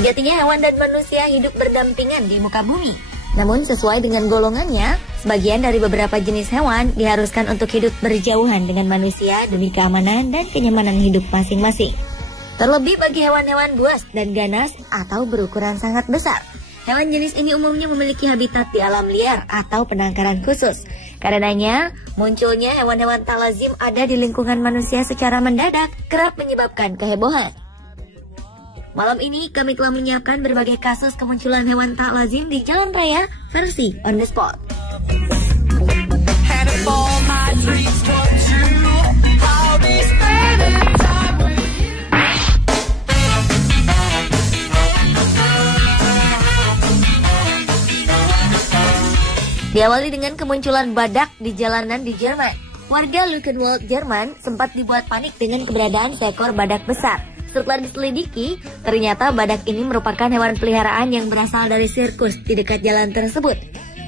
Sejatinya hewan dan manusia hidup berdampingan di muka bumi. Namun sesuai dengan golongannya, sebagian dari beberapa jenis hewan diharuskan untuk hidup berjauhan dengan manusia demi keamanan dan kenyamanan hidup masing-masing. Terlebih bagi hewan-hewan buas dan ganas atau berukuran sangat besar. Hewan jenis ini umumnya memiliki habitat di alam liar atau penangkaran khusus. Karenanya, munculnya hewan-hewan tak lazim ada di lingkungan manusia secara mendadak kerap menyebabkan kehebohan. Malam ini kami telah menyiapkan berbagai kasus kemunculan hewan tak lazim di jalan raya versi On The Spot. Diawali dengan kemunculan badak di jalanan di Jerman. Warga Luckenwald, Jerman sempat dibuat panik dengan keberadaan seekor badak besar. Setelah diselidiki, ternyata badak ini merupakan hewan peliharaan yang berasal dari sirkus di dekat jalan tersebut.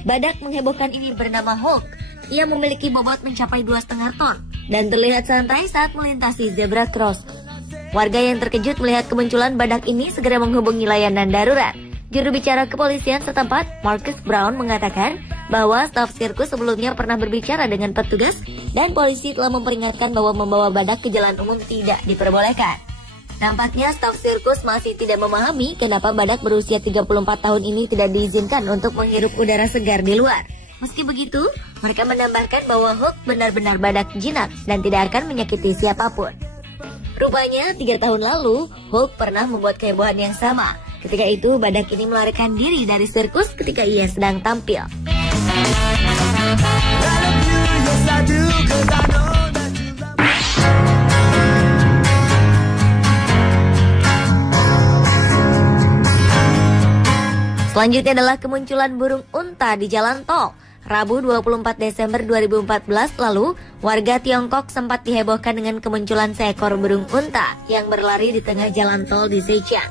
Badak menghebohkan ini bernama Hulk. Ia memiliki bobot mencapai 2,5 ton dan terlihat santai saat melintasi zebra cross. Warga yang terkejut melihat kemunculan badak ini segera menghubungi layanan darurat. Juru bicara kepolisian setempat, Marcus Brown, mengatakan bahwa staf sirkus sebelumnya pernah berbicara dengan petugas dan polisi telah memperingatkan bahwa membawa badak ke jalan umum tidak diperbolehkan. Nampaknya staf sirkus masih tidak memahami kenapa badak berusia 34 tahun ini tidak diizinkan untuk menghirup udara segar di luar. Meski begitu, mereka menambahkan bahwa Hulk benar-benar badak jinak dan tidak akan menyakiti siapapun. Rupanya 3 tahun lalu, Hulk pernah membuat kehebohan yang sama. Ketika itu, badak ini melarikan diri dari sirkus ketika ia sedang tampil. Selanjutnya adalah kemunculan burung unta di jalan tol. Rabu 24 Desember 2014 lalu, warga Tiongkok sempat dihebohkan dengan kemunculan seekor burung unta yang berlari di tengah jalan tol di Zhejiang.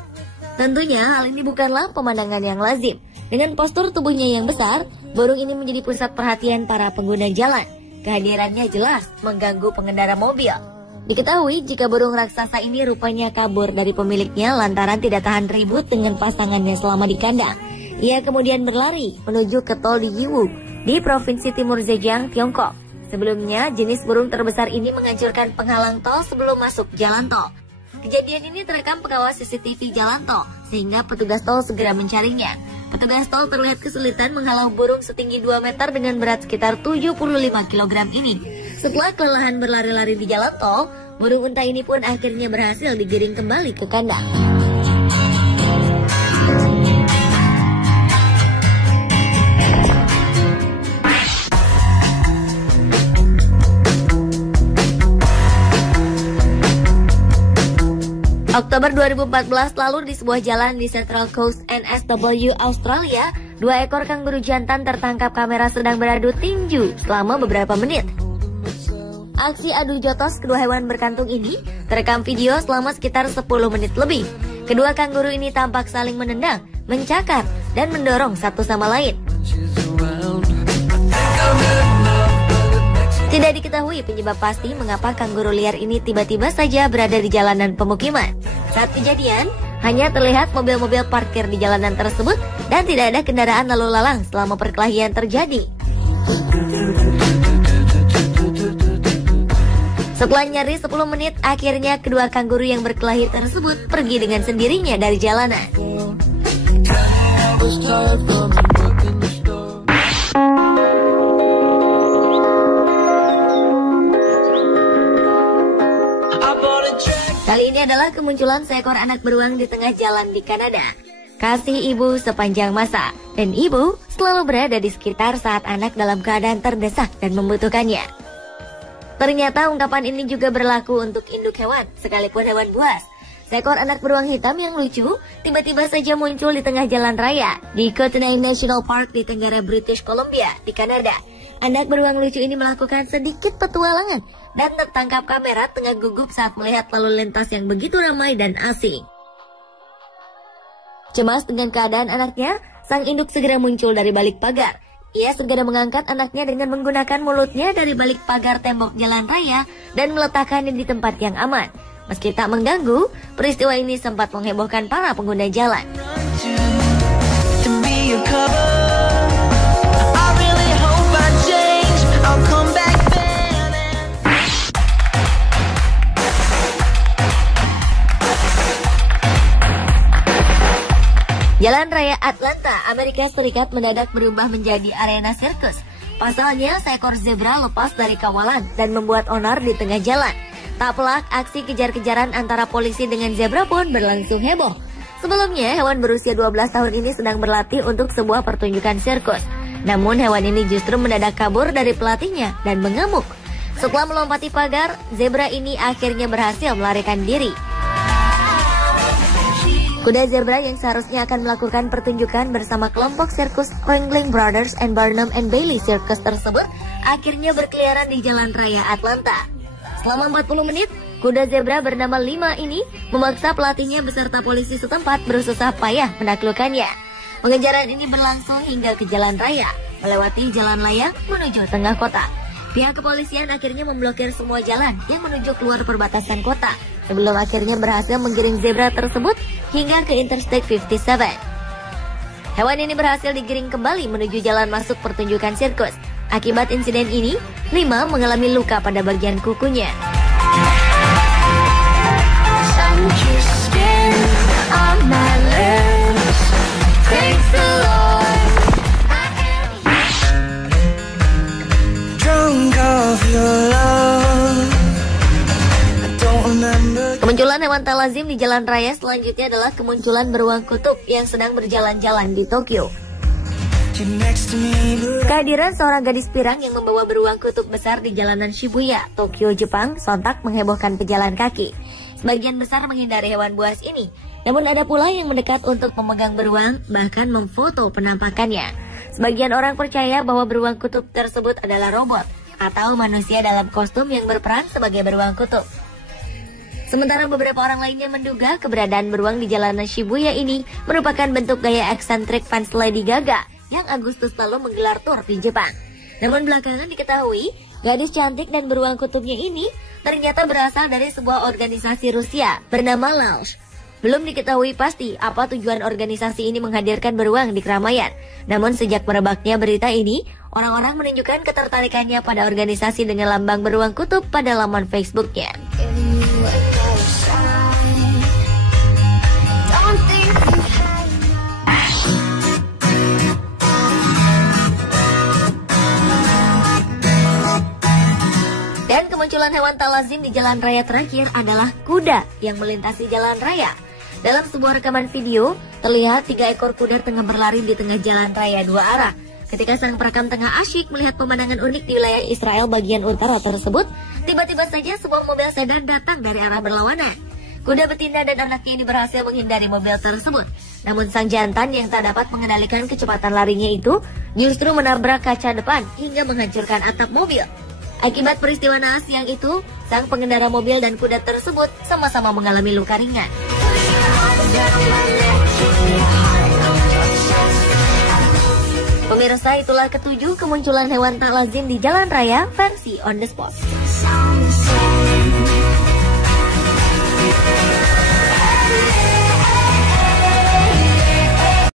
Tentunya hal ini bukanlah pemandangan yang lazim. Dengan postur tubuhnya yang besar, burung ini menjadi pusat perhatian para pengguna jalan. Kehadirannya jelas mengganggu pengendara mobil. Diketahui jika burung raksasa ini rupanya kabur dari pemiliknya lantaran tidak tahan ribut dengan pasangannya selama di kandang. Ia kemudian berlari menuju ke tol di Yiwu di Provinsi Timur Zhejiang, Tiongkok. Sebelumnya, jenis burung terbesar ini menghancurkan penghalang tol sebelum masuk jalan tol. Kejadian ini terekam pengawas CCTV jalan tol, sehingga petugas tol segera mencarinya. Petugas tol terlihat kesulitan menghalau burung setinggi 2 meter dengan berat sekitar 75 kg ini. Setelah kelelahan berlari-lari di jalan tol, burung unta ini pun akhirnya berhasil digiring kembali ke kandang. Oktober 2014 lalu di sebuah jalan di Central Coast NSW Australia, 2 ekor kanguru jantan tertangkap kamera sedang beradu tinju selama beberapa menit. Aksi adu jotos kedua hewan berkantung ini terekam video selama sekitar 10 menit lebih. Kedua kanguru ini tampak saling menendang, mencakar, dan mendorong satu sama lain. Tidak diketahui penyebab pasti mengapa kanguru liar ini tiba-tiba saja berada di jalanan pemukiman. Saat kejadian, hanya terlihat mobil-mobil parkir di jalanan tersebut dan tidak ada kendaraan lalu lalang selama perkelahian terjadi. Setelah nyaris 10 menit, akhirnya kedua kanguru yang berkelahi tersebut pergi dengan sendirinya dari jalanan. Kali ini adalah kemunculan seekor anak beruang di tengah jalan di Kanada. Kasih ibu sepanjang masa, dan ibu selalu berada di sekitar saat anak dalam keadaan terdesak dan membutuhkannya. Ternyata ungkapan ini juga berlaku untuk induk hewan, sekalipun hewan buas. Seekor anak beruang hitam yang lucu tiba-tiba saja muncul di tengah jalan raya di Kootenay National Park di tenggara British Columbia di Kanada. Anak beruang lucu ini melakukan sedikit petualangan dan tertangkap kamera tengah gugup saat melihat lalu lintas yang begitu ramai dan asing. Cemas dengan keadaan anaknya, sang induk segera muncul dari balik pagar. Ia segera mengangkat anaknya dengan menggunakan mulutnya dari balik pagar tembok jalan raya dan meletakkannya di tempat yang aman. Meski tak mengganggu, peristiwa ini sempat menghebohkan para pengguna jalan. Jalan Raya Atlanta, Amerika Serikat mendadak berubah menjadi arena sirkus. Pasalnya, seekor zebra lepas dari kawalan dan membuat onar di tengah jalan. Tak pelak, aksi kejar-kejaran antara polisi dengan zebra pun berlangsung heboh. Sebelumnya, hewan berusia 12 tahun ini sedang berlatih untuk sebuah pertunjukan sirkus. Namun, hewan ini justru mendadak kabur dari pelatihnya dan mengamuk. Setelah melompati pagar, zebra ini akhirnya berhasil melarikan diri. Kuda zebra yang seharusnya akan melakukan pertunjukan bersama kelompok sirkus Ringling Brothers and Barnum and Bailey Circus tersebut akhirnya berkeliaran di Jalan Raya Atlanta. Selama 40 menit, kuda zebra bernama Lima ini memaksa pelatihnya beserta polisi setempat berusaha payah menaklukkannya. Pengejaran ini berlangsung hingga ke jalan raya, melewati jalan layang menuju tengah kota. Pihak kepolisian akhirnya memblokir semua jalan yang menuju keluar perbatasan kota, sebelum akhirnya berhasil menggiring zebra tersebut hingga ke Interstate 57. Hewan ini berhasil digiring kembali menuju jalan masuk pertunjukan sirkus. Akibat insiden ini, Lima mengalami luka pada bagian kukunya. Kemunculan hewan tak lazim di jalan raya selanjutnya adalah kemunculan beruang kutub yang sedang berjalan-jalan di Tokyo. Kehadiran seorang gadis pirang yang membawa beruang kutub besar di jalanan Shibuya, Tokyo, Jepang, sontak menghebohkan pejalan kaki. Sebagian besar menghindari hewan buas ini, namun ada pula yang mendekat untuk memegang beruang, bahkan memfoto penampakannya. Sebagian orang percaya bahwa beruang kutub tersebut adalah robot atau manusia dalam kostum yang berperan sebagai beruang kutub. Sementara beberapa orang lainnya menduga keberadaan beruang di jalanan Shibuya ini merupakan bentuk gaya eksentrik fans Lady Gaga yang Agustus lalu menggelar tur di Jepang. Namun belakangan diketahui, gadis cantik dan beruang kutubnya ini ternyata berasal dari sebuah organisasi Rusia bernama Lausch. Belum diketahui pasti apa tujuan organisasi ini menghadirkan beruang di keramaian. Namun sejak merebaknya berita ini, orang-orang menunjukkan ketertarikannya pada organisasi dengan lambang beruang kutub pada laman Facebooknya. Dan kemunculan hewan tak lazim di jalan raya terakhir adalah kuda yang melintasi jalan raya. Dalam sebuah rekaman video, terlihat 3 ekor kuda tengah berlari di tengah jalan raya 2 arah. Ketika sang perekam tengah asyik melihat pemandangan unik di wilayah Israel bagian utara tersebut, tiba-tiba saja sebuah mobil sedan datang dari arah berlawanan. Kuda betina dan anaknya ini berhasil menghindari mobil tersebut. Namun sang jantan yang tak dapat mengendalikan kecepatan larinya itu justru menabrak kaca depan hingga menghancurkan atap mobil. Akibat peristiwa naas yang itu, sang pengendara mobil dan kuda tersebut sama-sama mengalami luka ringan. Pemirsa, itulah ketujuh kemunculan hewan tak lazim di jalan raya versi on the spot.